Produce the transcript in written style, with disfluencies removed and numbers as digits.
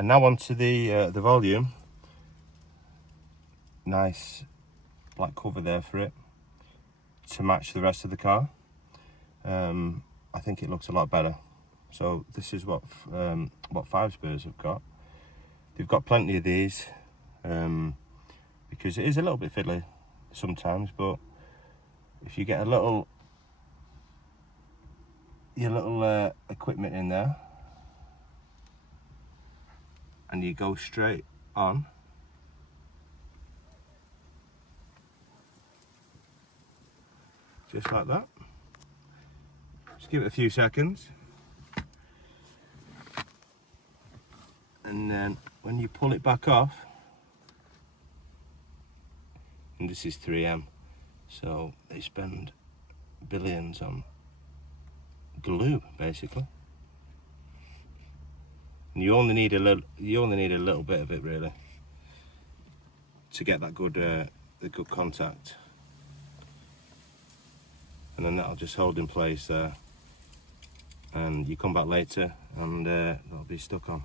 And now onto the volume. Nice black cover there for it to match the rest of the car. I think it looks a lot better. So this is what 5 Spurs have got. They've got plenty of these because it is a little bit fiddly sometimes, but if you get your little equipment in there and you go straight on, just like that. Just give it a few seconds, and then when you pull it back off, and this is 3M, so they spend billions on glue basically, and you only need a little bit of it really to get that good the good contact, and then that'll just hold in place there, and you come back later and that'll be stuck on.